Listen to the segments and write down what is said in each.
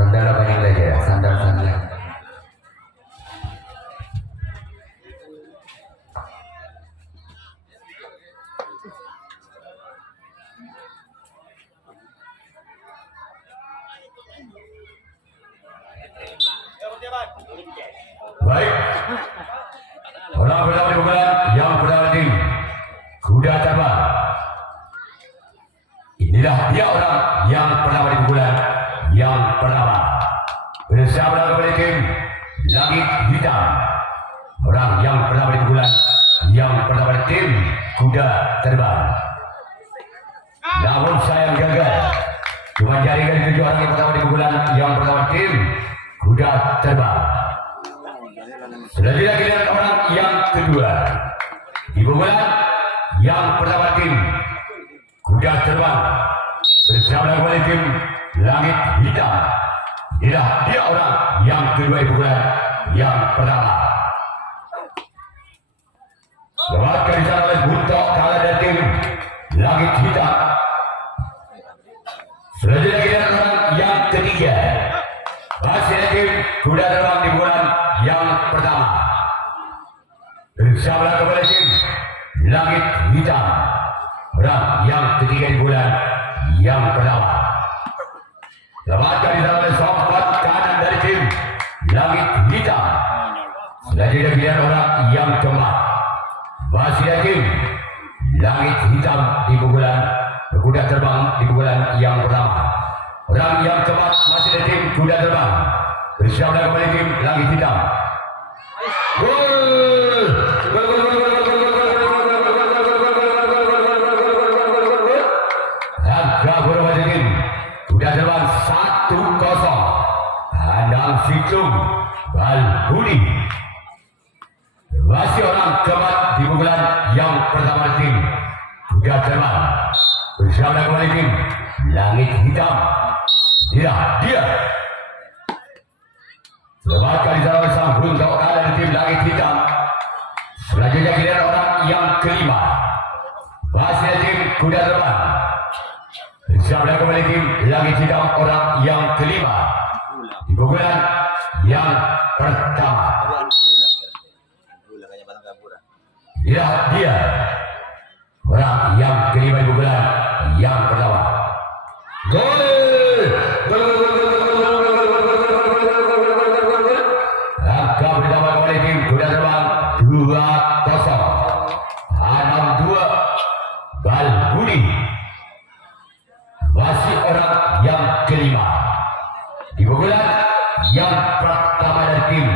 Saudara banyak lagi ya, sandal-sandal. Baik, orang pertama di bulan yang pertama tim kuda terbang. Inilah dia orang yang pertama di bulan yang pertama bersama kembali tim langit hitam. Orang yang pertama di bulan yang pertama di tim kuda terbang. Namun sayang gagal. Cuma jaringan 7 orang yang pertama di bulan yang pertama tim kuda terbang. Sudah tidak giliran orang yang kedua di bulan yang pertama tim kuda terbang bersama kembali tim langit hitam. Inilah dia orang yang kedua di bulan yang pertama. Selamatkan di sana oleh Buntok kalah dari tim langit hitam. Sudah tidak giliran orang yang ketiga masih tim kuda terbang di bulan yang pertama bersama kembali tim langit hitam. Orang yang ketiga di bulan yang pertama. Selamatkan di sana oleh sobat kanan dari tim langit hitam. Sudah tidak giliran orang yang keempat masih dari tim langit hitam di bulan kuda terbang di bulan yang pertama. Orang yang keempat masih dari tim kuda terbang bersama kembali tim langit hitam. Gol! Harga berubah tim kuda terbang 1-0. Kandang Situng Balbudi. Masih orang keempat di bulan yang pertama tim kuda terbang bersama kembali tim langit hitam. Dia selamatkan di sana bersama Buntok kalah dari tim langit hitam. Selanjutnya giliran orang yang kelima masih tim kuda terbang bersama kembali tim langit hitam. Orang yang kelima di bulan yang pertama. Dia orang yang kelima di bulan yang pertama. Gol! Angka pertama kembali tim kuda terbang 2-0. 6-2 Balbudi. Masih orang yang kelima di bulan yang pertama dari tim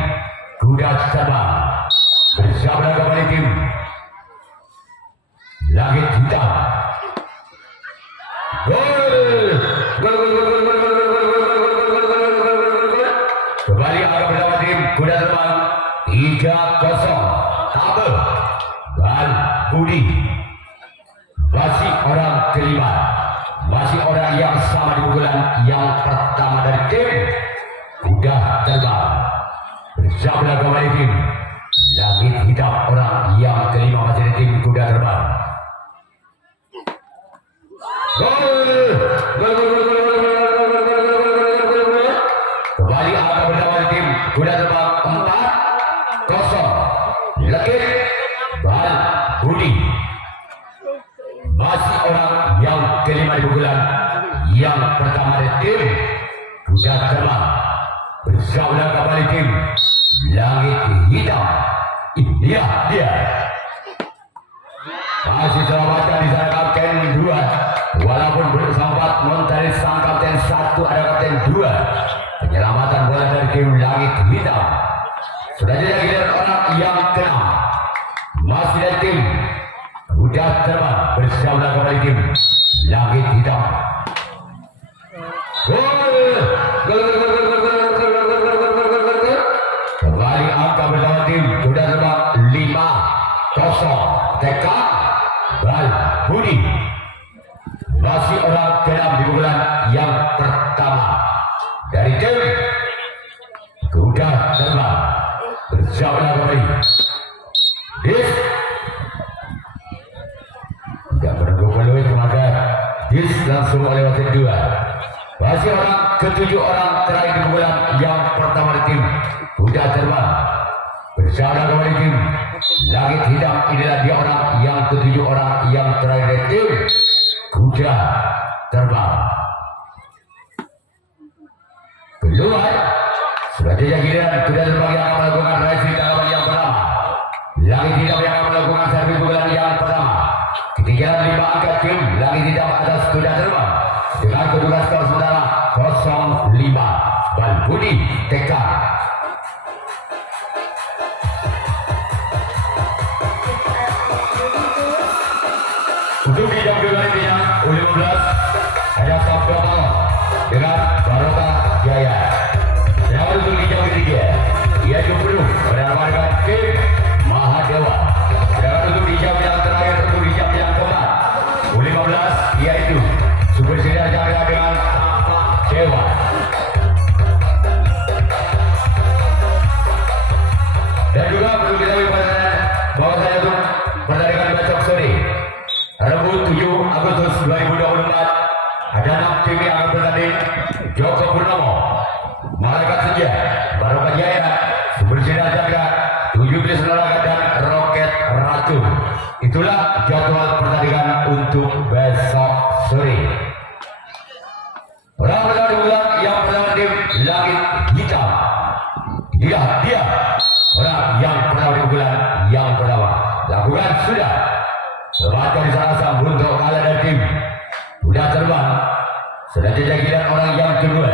kuda terbang bersama kembali tim langit hitam. Kembali angka pertama tim kuda terbang 3-0. Tabel Balbudi. Masih orang kelima, masih orang yang sama di bulan yang pertama dari tim kuda terbang bersama kembali tim langit hitam. Orang yang kelima masih dari tim kuda terbang. Kembali angka pertama tim kuda terbang 4-0. Langit Balbudi. Masih orang yang kelima di bulan yang pertama dari tim kuda terbang bersama kembali tim langit hitam. Dia masih selamatkan di sana kapten 2. Walaupun belum sempat mencari sang kapten 1, ada kapten 2. Penyelamatan bola dari tim langit hitam. Sudah jadi giliran orang yang ke-6 masih dari tim kuda terbang bersama kembali tim langit hitam. Kembali angka bersama tim kuda terbang 5-0. Tekad Balbudi. Masih orang ke-6 di bulan yang pertama dari tim kuda terbang bersama kembali tidak menunggu peluit, maka langsung oleh wasit 2 Masih orang ketujuh orang terakhir di bulan yang pertama di tim kuda terbang. Bersama kembali tim langit hitam, inilah dia orang yang ketujuh orang yang terakhir di tim kuda terbang. Keluar sudah tidak giliran kuda terbang yang akan melakukan racing tahapan yang pertama. Langit hitam yang akan melakukan servis bulan yang pertama. Ketinggalan 5 angka tim langit hitam atas kuda terbang dengan kedudukan skor sementara 0-5. Balbudi TK. Untuk di jam kedua U15 ada Sabda dengan Barokah Jaya. Yang untuk di jam ketiga ia juga berdasarkan tim Mahadewa. Dan untuk di jam yang terakhir, untuk di jam yang keempat U15 yaitu Super Senior Jaya dengan Dewa. Dan juga perlu diketahui bahwa saya untuk pertandingan besok sore Rabu 7 Agustus 2024 ada 6 tim yang akan bertanding. Joko Purnomo, Malaikat Senja, Barokah Jaya, Super Senior Jaya, 17 Olahraga dan Roket Racun. Itulah jadwal pertandingan untuk besok sore. Orang bertanding bulan yang pertama tim langit hitam. Dia orang yang pertama di bulan yang pertama. Lakukan sudah. Selamat dari sana sambung untuk kalah dari tim kuda terbang. Selanjutnya giliran orang yang kedua.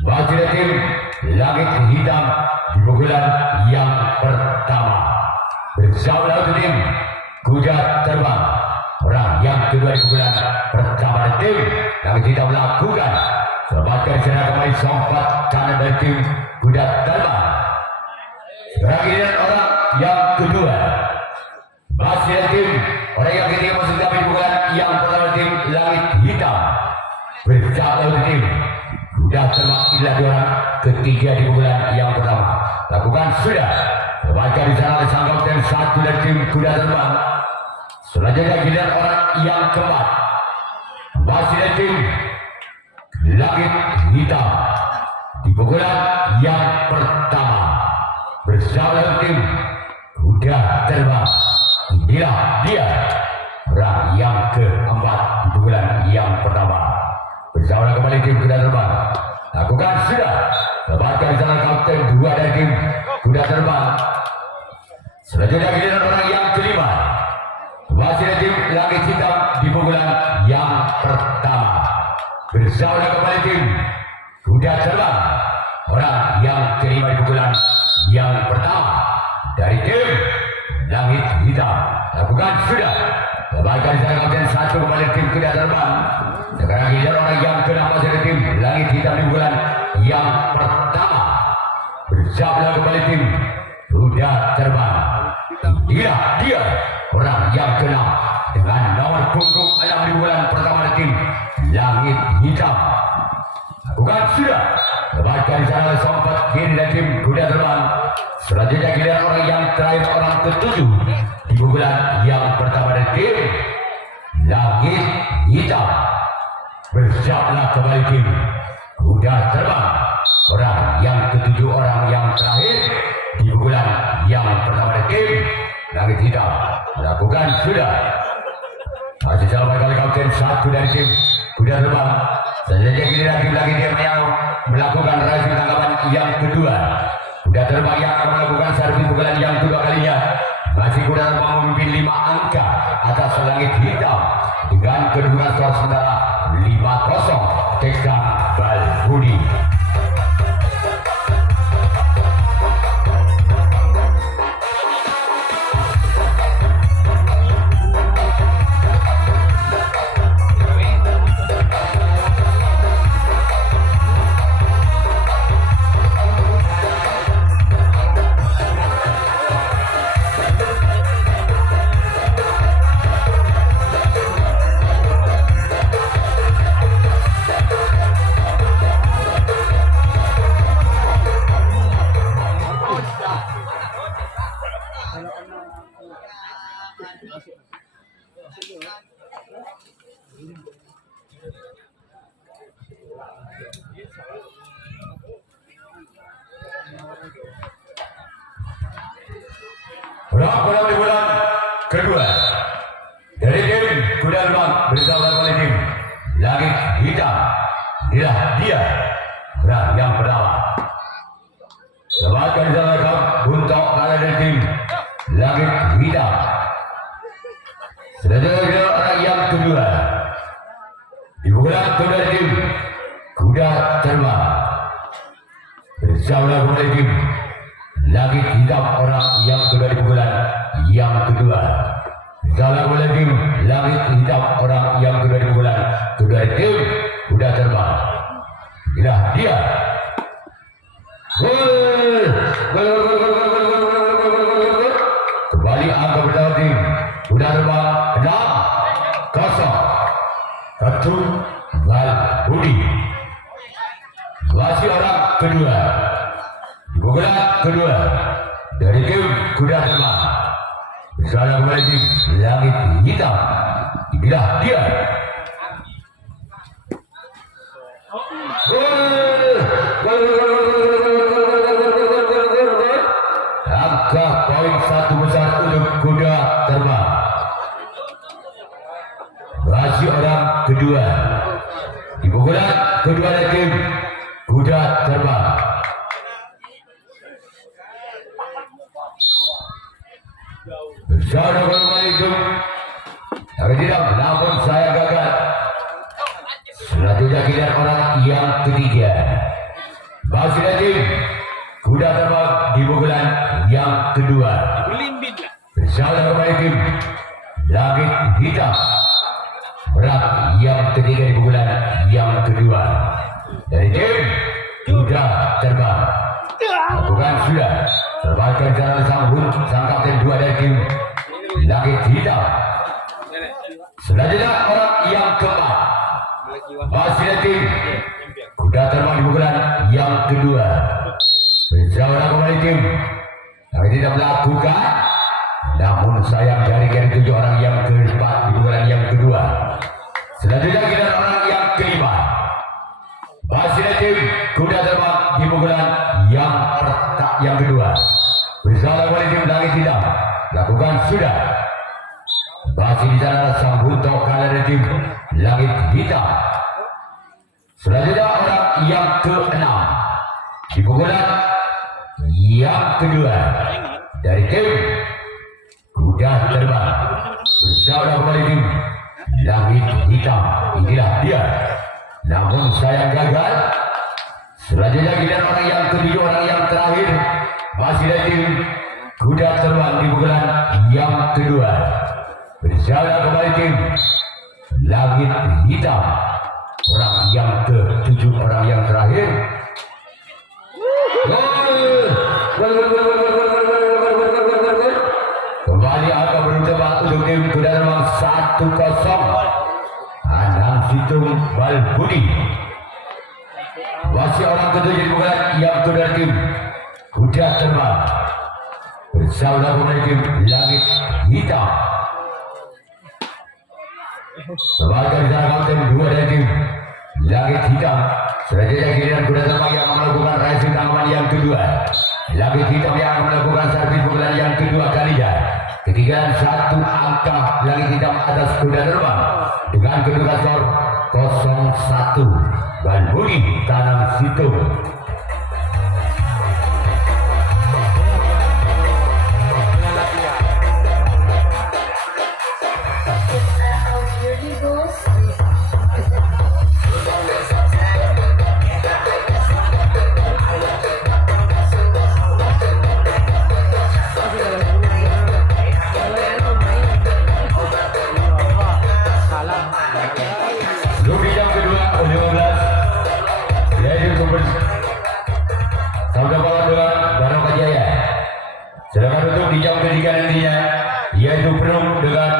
Masih dari tim langit hitam di pukulan yang pertama. Bersama dengan tim kuda terbang. Orang yang kedua di pukulan pertama dari tim langit hitam melakukan. Selamat dari sana kembali sompat kanan dari tim kuda terbang. Sekarang giliran orang yang kedua. Masih tim orang yang ketiga masuk dapat bukan yang pertama tim langit hitam. Bersama tim kuda terbang inilah orang ketiga di bulan yang pertama. Lakukan sudah. Baca di sana disangkap dan satu dari tim kuda terbang. Selanjutnya giliran orang yang keempat. Masih dari tim langit hitam di pukulan yang pertama. Bersama tim kuda terbang. Inilah dia orang yang keempat di bulan yang pertama. Bersama kembali tim kuda terbang. Lakukan sudah. Dapatkan di sana kapten 2 dari tim kuda terbang. Selanjutnya giliran orang yang kelima. Masih dari tim langit hitam di bulan yang pertama. Bersama kembali tim kuda terbang. Orang yang kelima di bulan yang pertama dari tim langit hitam. Lakukan sudah. Dapatkan sana kapten 1 kembali tim kuda terbang. Sekarang giliran orang yang keenam masih dari tim langit hitam di bulan yang pertama. Bersama kembali tim kuda terbang. Dia orang yang keenam dengan nomor punggung 6 di bulan pertama dari tim langit hitam. Lakukan sudah. Dapatkan di sana sompat kiri dari tim kuda terbang. Selanjutnya giliran orang yang terakhir orang ketujuh di bulan yang pertama dari tim langit hitam. Bersiaplah kembali tim kuda terbang. Orang yang ketujuh orang yang terakhir di bulan yang pertama dari tim langit hitam. Lakukan sudah. Masih salah kali kapten 1 dari tim kuda terbang. Selanjutnya giliran tim langit hitam yang melakukan racing tangkapan yang kedua. Kuda terbang yang akan melakukan servis pukulan yang kedua kalinya. Masih kuda terbang memimpin 5 angka atas langit hitam dengan kedudukan skor sementara 5-0 TK Balbudi. Berak pada di bulan kedua dari tim kuda terbang bersama oleh tim Langit Hitam. Inilah dia berak yang pertama. Selamatkan disalahkan untuk kalah dari tim Langit Hitam. Selanjutnya orang yang kedua di bulan kedua tim kuda terbang bersama oleh tim Langit Hitam. Orang yang kedua di bulan yang kedua bersama oleh tim Langit Hitam. Orang yang kedua di bulan kedua tim kuda terbang. Inilah dia. Kembali angka pertama tim kuda terbang 6-0. Satu Bal Budi. Masih orang kedua bulan kedua dari tim kuda terbang bersama kembali tim Langit Hitam. Inilah dia. Angka poin 1 besar untuk kuda terbang. Masih orang kedua di bulan kedua dari tim kuda terbang. Assalamualaikum. Tapi tidak, namun saya gagal. Selanjutnya kita orang yang ketiga. Masih dari tim kuda terbang di bulan yang kedua. Assalamualaikum. Langit Hitam. Berak yang ketiga di bulan yang kedua. Dari tim kuda terbang. Bukan sudah terbaikkan jalan sang kapten 2 dari tim Langit Hitam. Selanjutnya orang yang keempat. Masih dari tim kuda terbang di bulan yang kedua. Bersama kembali tim yang tidak melakukan. Namun sayang dari 7 orang yang keempat di bulan yang kedua. Selanjutnya kita orang yang kelima. Masih dari tim kuda terbang di bulan yang kedua. Bersama kembali tim Langit Hitam. Lakukan sudah. Masih di sana sang buntok kalah dari tim Langit Hitam. Selanjutnya orang yang keenam di pukulan yang kedua dari tim kuda terbang. Bersama kembali tim Langit Hitam. Inilah dia. Namun sayang gagal. Selanjutnya kita orang yang kedua, orang yang terakhir. Masih dari tim kuda terbang di pukulan yang kedua. Bersama kembali tim Langit Hitam. Orang yang ke-7, orang yang terakhir. Kembali akan berubah untuk tim kuda terbang 1-0. Anang Situng Bal Budi. Masih orang ke-7 bukan yang kedua tim kuda terbang. Bersama kembali tim Langit Hitam. Sebagai sana kapten 2 dari tim Langit Hitam. Selanjutnya giliran kuda terbang yang melakukan racing aman yang kedua. Langit Hitam yang melakukan servis pukulan yang kedua kalinya. Ketinggalan 1 angka Langit Hitam atas kuda terbang dengan kedudukan skor 0-1. Bal Budi Tanam Situng. Sedangkan untuk di jam ketiga nantinya yaitu penuh dengan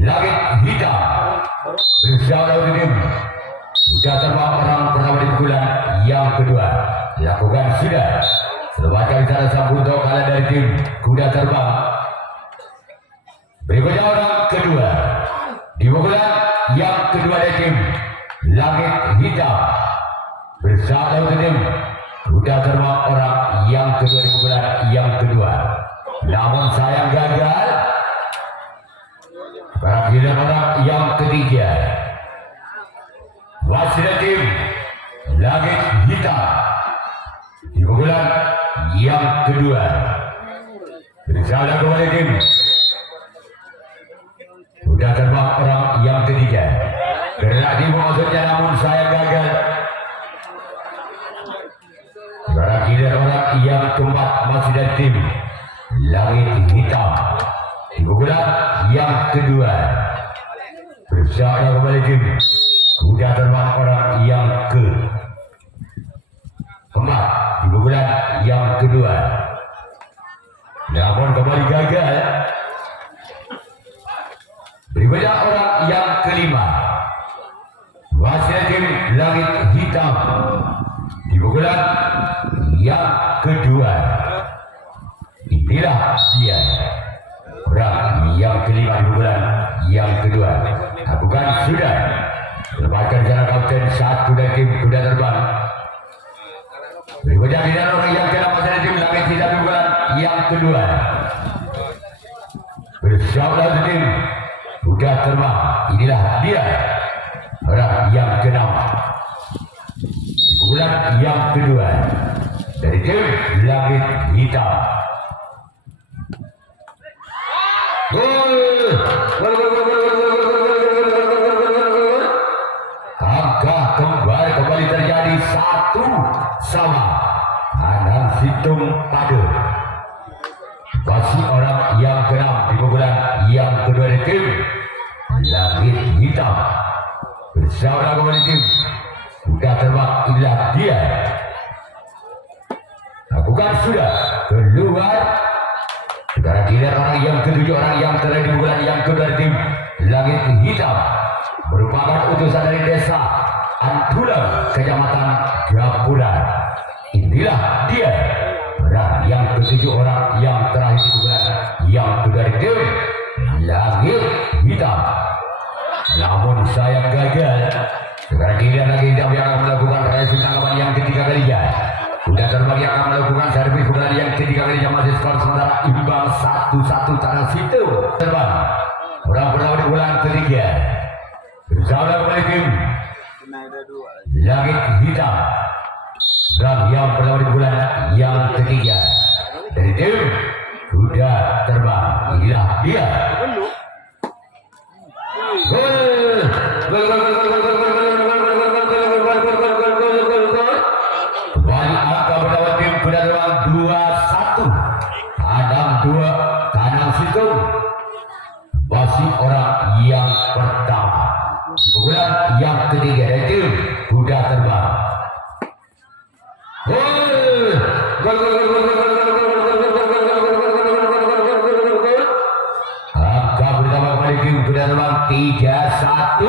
Langit Hitam bersama tim kuda terbang orang pertama di bulan yang kedua. Lakukan sudah selepas cara sambut untuk kalah dari tim kuda terbang. Berikutnya orang kedua di bulan yang kedua dari tim Langit Hitam bersama tim kuda terbang orang yang kedua di bulan yang kedua. namun sayang gagal. Kehadiran orang yang ketiga, wasit tim Langit Hitam di pukulan yang kedua. Bersama kembali tim sudah terbang orang yang ketiga. Gerak di maksudnya namun sayang gagal. Kehadiran orang yang keempat masih dari tim Langit Hitam di pukulan yang kedua. Bersama kembali tim sudah terbang orang yang keempat di pukulan yang kedua. Namun kembali gagal. Berikutnya orang yang kelima, wasit tim Langit Hitam di pukulan yang kedua. Inilah dia orang yang kelima di bulan yang kedua. Bukan sudah lepaskan jalan kapten satu dan tim sudah terbang. Berikutnya adalah orang yang keenam dari tim Langit Hitam di bulan yang kedua. Bersama tim sudah terbang. Inilah dia orang yang keenam di bulan yang kedua dari tim Langit Hitam. Angka kembali terjadi 1-1. Anang Situng Padu masih orang yang keenam di pukulan yang kedua dari tim Langit Hitam. Bersama kembali tim sudah terbang. Inilah dia. Bukan sudah keluar. Sekarang giliran orang yang ketujuh, orang yang terakhir di bulan yang kedua tim Langit Hitam merupakan utusan dari desa Antulang, kecamatan Gapuran. Inilah dia orang yang ketujuh, orang yang terakhir di bulan yang kedua tim Langit Hitam. Namun sayang gagal. Sekarang giliran Langit Hitam yang akan melakukan racing tanggapan yang ketiga kalinya. Sudah terbang yang akan melakukan servis bulan yang ketiga kalinya. Masih skor sementara imbang 1-1 tanah situ. Terbang orang pertama di bulan ketiga. Bersama kembali tim Langit Hitam. Dan yang pertama di bulan yang ketiga dari tim sudah terbang. Inilah dia. Masih orang yang pertama di pukulan yang ketiga dari tim sudah terbang. Angka pertama kembali tim sudah terbang 3-1.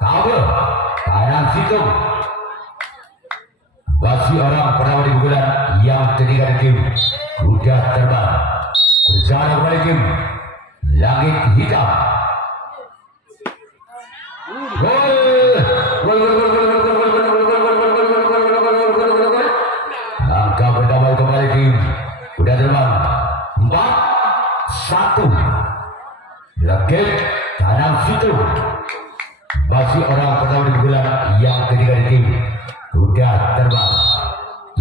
Kabel kanan situ. Masih orang pertama di pukulan yang ketiga dari tim sudah terbang. Bersama kembali tim Langit Hitam. Angka pertama kembali tim sudah terbang 4-1. Langit kanan situ. Masih orang pertama di bulan yang ketiga di tim sudah terbang.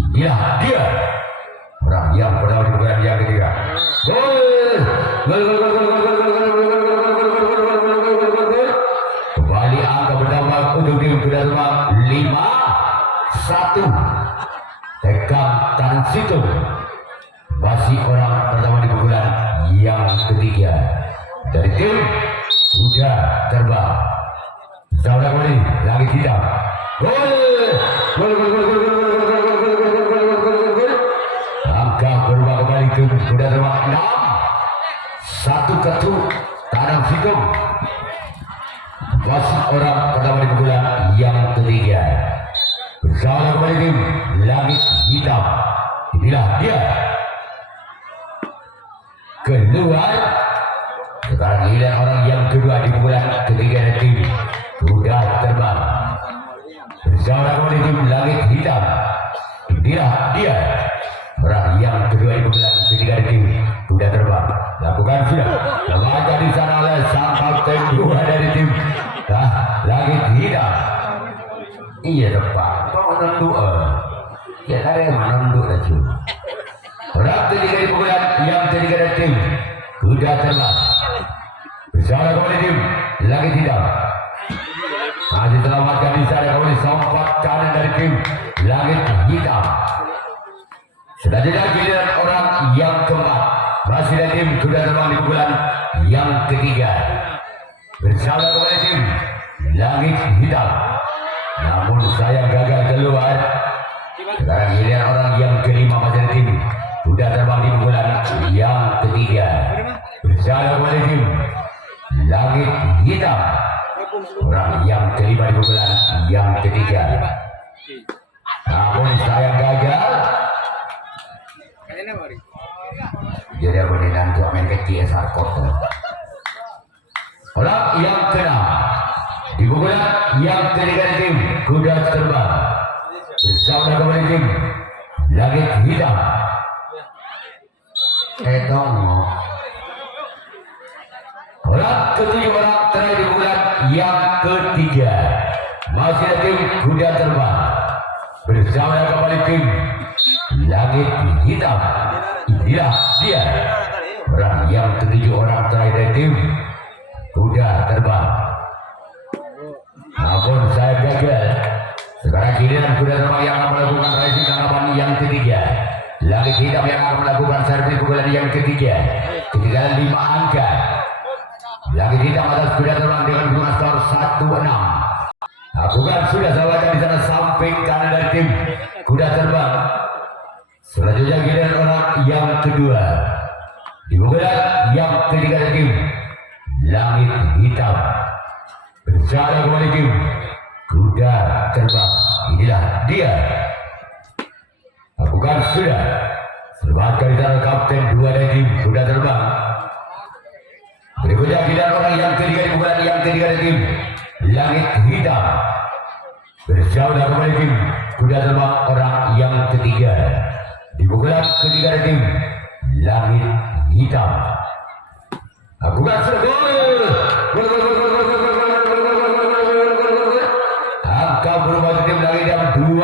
Inilah dia orang yang pertama di bulan yang ketiga. Kembali angka pertama untuk tim sudah terbang 5-1. Tekan tangan situ. Masih orang pertama di bulan yang ketiga dari tim sudah terbang. Saudara kembali Langit Hitam. Angka berubah kembali tim sudah terbang 6-1 ketuk tanam situ. Masih orang pertama di bulan yang ketiga. Bersama kembali tim Langit Hitam. Inilah dia. Keluar. Sekarang giliran orang yang kedua di bulan ketiga tim sudah terbang. Bersama kembali tim Langit Hitam. Inilah dia orang yang kedua di bulan ketiga tim Iya tepat. Kau nunduk ya ada yang nunduk aja. Orang ketiga di pukulan yang ketiga dari tim kuda terbang bersama kembali tim lagi tidak masih selamatkan di sana kembali sompat kanan dari tim langit hitam. Sudah tidak giliran orang yang keempat masih dari tim kuda terbang di pukulan yang ketiga bersama kembali tim langit hitam. Namun saya gagal keluar. Sekarang giliran orang yang kelima masih dari tim kuda terbang di pukulan yang ketiga bersama kembali tim langit hitam. Orang yang kelima di pukulan yang ketiga. Namun saya gagal. Jadi aku nanti main kecil sarkot. Orang yang keenam di pukulan yang ketiga di tim kuda terbang bersama kembali tim langit hitam. Orang ketujuh orang terakhir di bulan yang ketiga masih ada tim kuda terbang bersama kembali tim langit hitam. Inilah dia orang yang ketujuh orang terakhir dari tim kuda terbang. Namun saya gagal. Sekarang giliran kuda terbang yang akan melakukan racing tanggapan yang ketiga. Langit hitam yang akan melakukan servis pukulan yang ketiga. Ketinggalan 5 angka. Langit hitam atas kuda terbang dengan jumlah skor 1-6. Lakukan sudah sahabatnya di sana samping kanan dari tim kuda terbang. Selanjutnya giliran orang yang kedua. Di pukulan yang ketiga dari tim langit hitam. Bersama kembali tim kuda terbang. Inilah dia. Lakukan sudah. Selamatkan di sana kapten 2 dari tim kuda terbang. Berikutnya giliran orang yang ketiga di pukulan yang ketiga dari tim langit hitam. Bersama kembali tim kuda terbang orang yang ketiga. Di pukulan ketiga dari tim langit hitam. Lakukan sudah. Angka berubah tim langit hitam 26.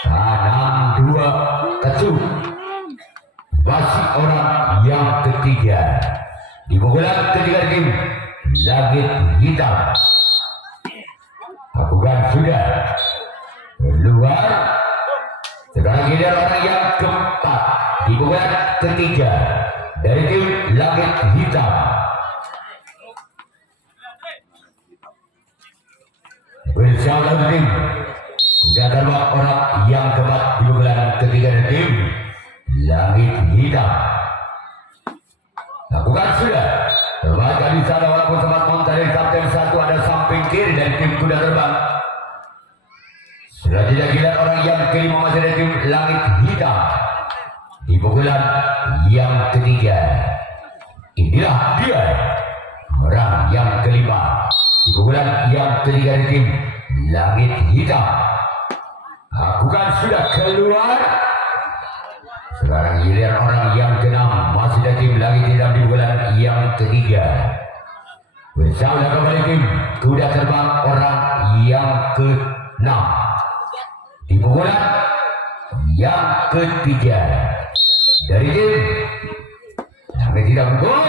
Tanam 2 kecup. Masih orang yang ketiga. Di pukulan ketiga tim langit hitam. Lakukan sudah. Keluar. Sekarang giliran orang yang keempat. Di pukulan ketiga dari tim langit hitam. Bersama tim kuda terbang orang yang keempat di pukulan ketiga dari tim langit hitam. Lakukan sudah. Terbaca di sana walaupun sempat mencari kapten 1 ada samping kiri dari tim kuda terbang. Sudah tidak giliran orang yang kelima masih dari tim langit hitam. Di pukulan yang ketiga. Inilah dia. Orang yang kelima. Di pukulan yang ketiga dari tim langit hitam. Lakukan sudah keluar. Sekarang giliran orang yang keenam masih dari tim langit hitam di bulan yang ketiga. Bersama kembali tim kuda terbang orang yang keenam di pukulan yang ketiga dari tim langit hitam. Gol.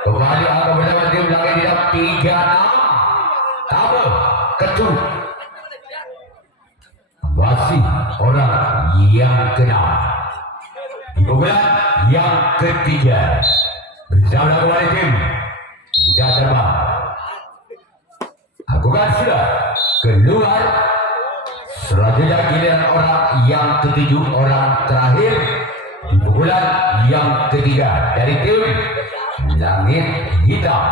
Kembali akan bersama tim langit hitam 36. Tabel kecup. Masih orang yang keenam di pukulan yang ketiga. Bersama kembali tim kuda terbang. Lakukan sudah keluar. Selanjutnya giliran orang yang ketujuh orang terakhir di pukulan yang ketiga dari tim langit hitam.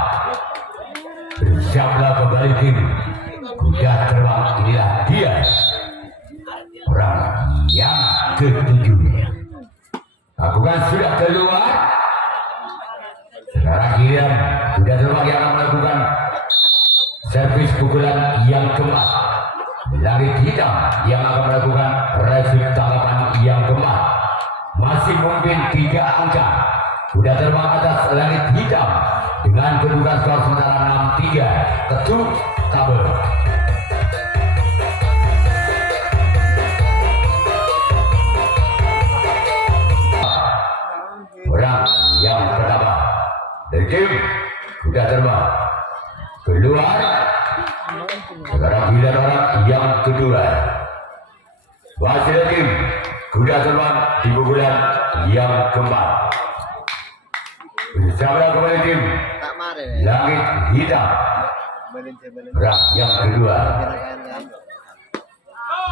Bersiaplah kembali tim kuda terbang. Inilah dia orang yang ketujuh. Lakukan sudah keluar. Sekarang giliran kuda terbang yang akan melakukan servis pukulan yang keempat. Langit hitam yang akan melakukan resip tanggapan yang keempat. Masih mungkin 3 angka. Kuda terbang atas langit hitam dengan kedudukan skor sementara 6-3 ketuk tabel. Orang yang pertama dari tim kuda terbang keluar. Sekarang giliran orang yang kedua. Wasit tim kuda terbang di pukulan yang keempat. Bersama kembali tim langit hitam. Orang yang kedua.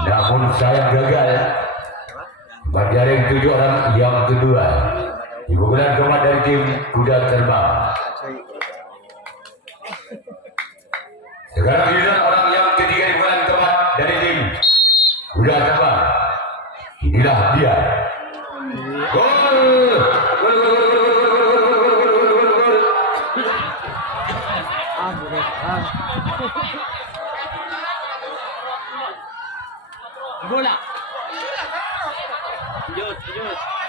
Namun sayang gagal. Pada yang 7 orang yang kedua. Di pukulan keempat dari tim kuda terbang. Sekarang giliran orang yang ketiga di pukulan keempat dari tim kuda terbang. Inilah dia. Gol! Bola.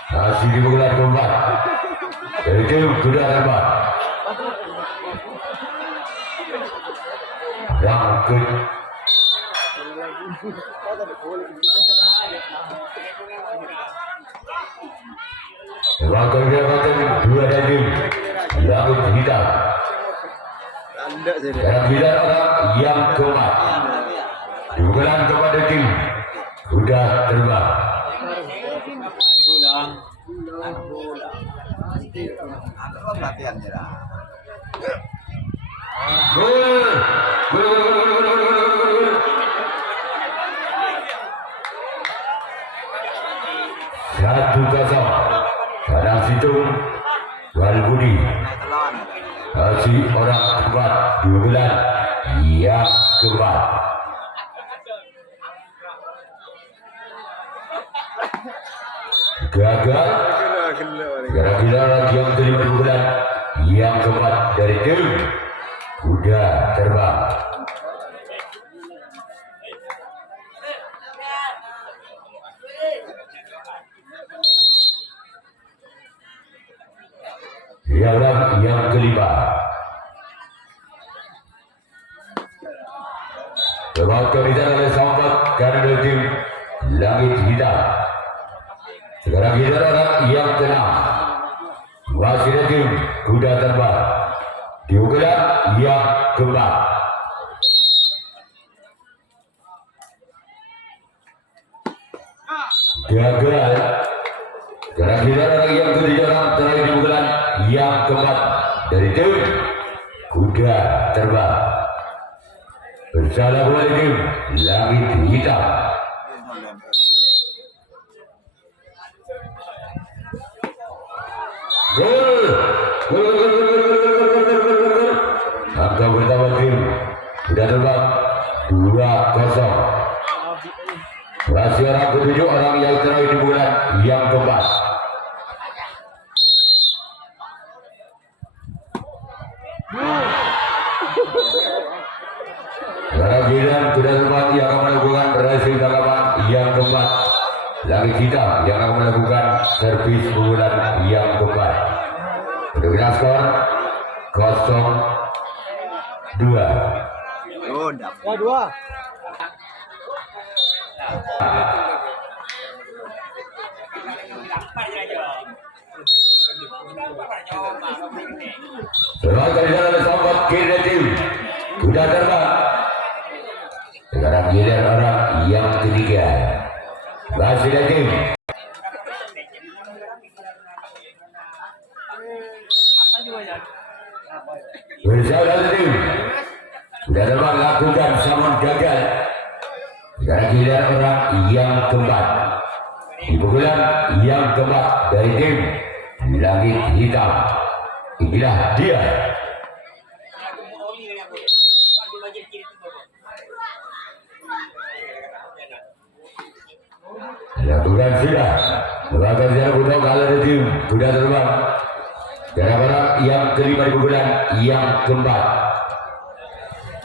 Masih di pukulan keempat dari tim kuda terbang. Yang ke dua dari tim langit hitam. Dan bila orang yang keempat di pukulan keempat dari tim kuda terbang. Satu kosong. Kadang Situng Walbudi si orang keempat di bulan yang keempat. Gagal. Gara-gara yang terima di bulan yang keempat dari tim kuda terbang. Yang kelima. Terbawa oleh sahabat karena dari tim langit hitam. Sekarang kita orang yang keenam. Masih dari tim kuda terbang. Di pukulan yang keempat. Gagal. Sekarang kita orang yang ketiga terakhir di pukulan yang keempat dari tim kuda terbang. Bersalah oleh tim langit hitam. Gol. Angka pertama tim kuda terbang 2-0. Masih orang ketujuh orang yang terakhir di bulan yang keempat. Sekarang giliran kuda terbang yang akan melakukan berhasil tangkapan yang keempat. Langit hitam yang akan melakukan servis pukulan yang keempat. Dengan skor 0-2. Selamat kali oleh sahabat kiri tim kuda terbang. Sekarang giliran orang yang ketiga. Masih dari tim bersama tim kuda terbang lakukan sama gagal. Sekarang giliran orang yang keempat. Di pukulan yang keempat dari tim langit hitam. Inilah dia. Lakukan sudah. Lakukan sudah putar kalah dari tim kuda terbang. Dan orang yang kelima di pukulan yang keempat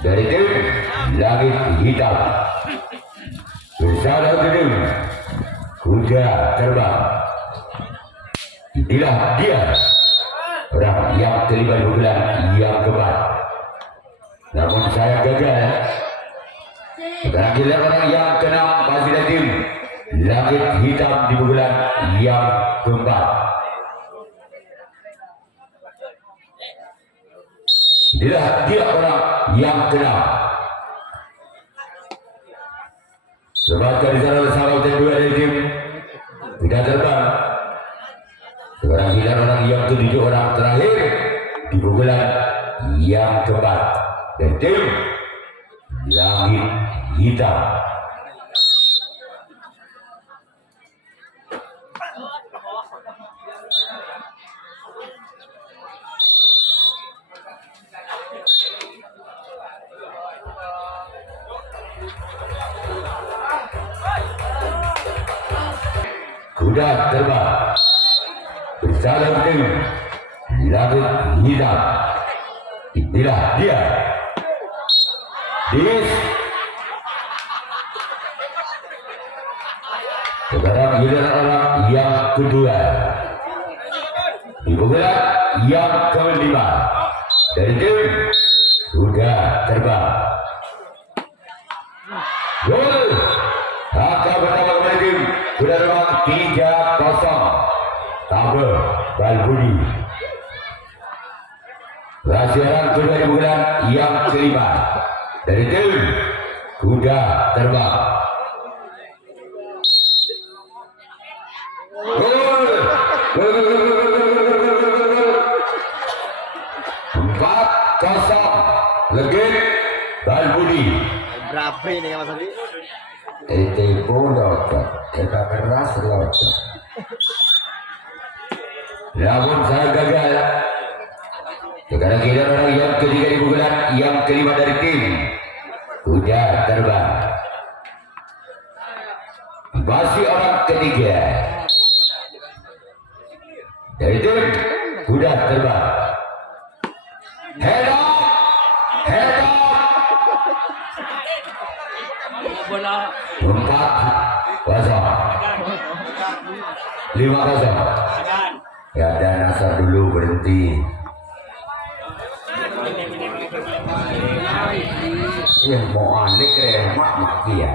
dari tim langit hitam. Bersama tim kuda terbang. Inilah dia. orang yang kelima di bulan yang keempat. Namun saya gagal. Sekarang giliran orang yang keenam masih tim langit hitam di bulan yang keempat. Dia orang yang keenam. Sebagai di sana bersama dua dari tim tidak terbang. Sekarang giliran orang yang ketujuh orang terakhir di bulan yang keempat dan tim langit hitam. Kuda terbang bersama tim langit hitam. Inilah dia. Sekarang giliran orang yang kedua di bulan yang kelima dari tim kuda terbang. Gol angka pertama dari tim kuda terbang 3-0. Tabel Balbudi. Rasiaran kedua di bulan yang kelima dari tim kuda terbang. Gol 4-0 Legend Balbudi. Berapa ini Mas Andi? Itu bodoh, kita keras loh. Namun saya gagal. Sekarang giliran orang yang ketiga di bulan yang kelima dari tim kuda terbang. Masih orang ketiga dari tim kuda terbang. Head up. 4-0 5-0. Ya ada Nasar dulu berhenti. Ya mau alik remak maki ya.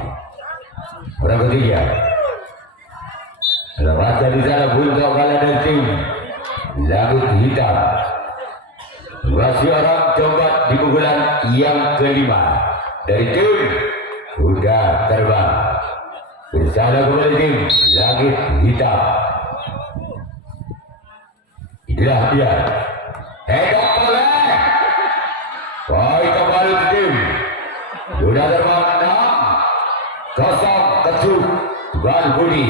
Orang ketiga. Lewat dari sana untuk kalian dan tim langit hitam. Masih orang coba di bulan yang kelima dari tim kuda terbang. Bersama kembali tim langit hitam. Inilah dia. Hebat oleh. Baik kembali tim kuda terbang 6-0 Balbudi.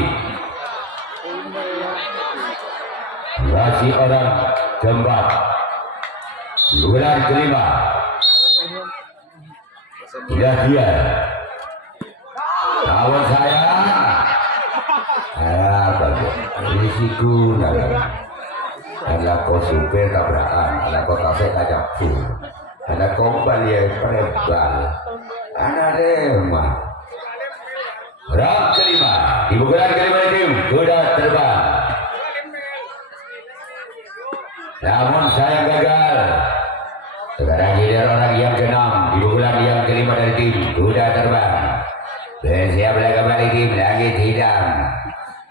Masih orang keempat bulan kelima. Inilah dia. Kawan saya. Risiko ada kau supir tabrakan, ada kau tasik ajak full, ada kompan yang perebal, ada remah. Round kelima di bulan kelima tim kuda terbang. Namun saya gagal. Sekarang giliran orang yang keenam di bulan yang kelima dari tim kuda terbang. Bersiaplah kembali tim langit hitam.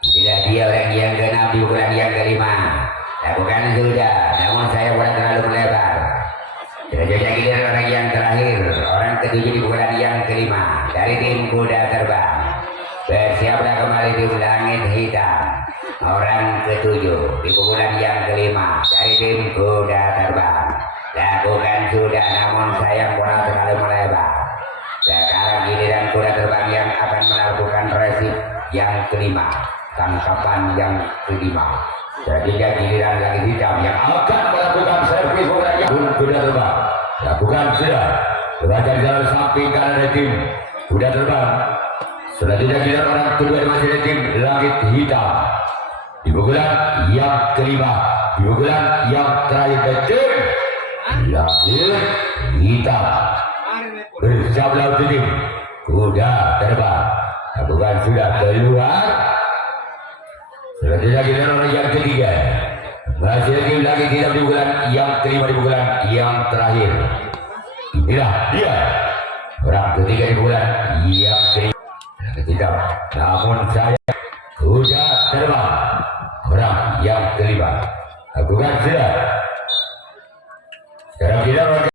Tidak dia orang yang keenam di bulan yang kelima. Lakukan sudah, namun saya bukan terlalu melebar. Selanjutnya giliran orang yang terakhir, orang ketujuh di bulan yang kelima dari tim kuda terbang. Bersiaplah kembali tim langit hitam. Orang ketujuh di bulan yang kelima dari tim kuda terbang. Lakukan sudah, namun saya bukan terlalu melebar. Sekarang giliran kuda terbang yang akan melakukan resip yang kelima, tangkapan yang kelima. Selanjutnya giliran langit hitam yang akan melakukan servis kuda terbang. Lakukan sudah. Berada di jalan samping kanan dari tim kuda terbang. Selanjutnya giliran orang kedua masih dari tim langit hitam. Di bulan yang kelima, di bulan yang terakhir dari tim langit hitam. Bersama tim kuda terbang. Lakukan sudah keluar. Selanjutnya giliran orang yang ketiga Berhasil game lagi tidak di pukulan yang kelima di pukulan yang terakhir. Inilah dia orang ketiga di pukulan yang kelima. Ketiga, namun saya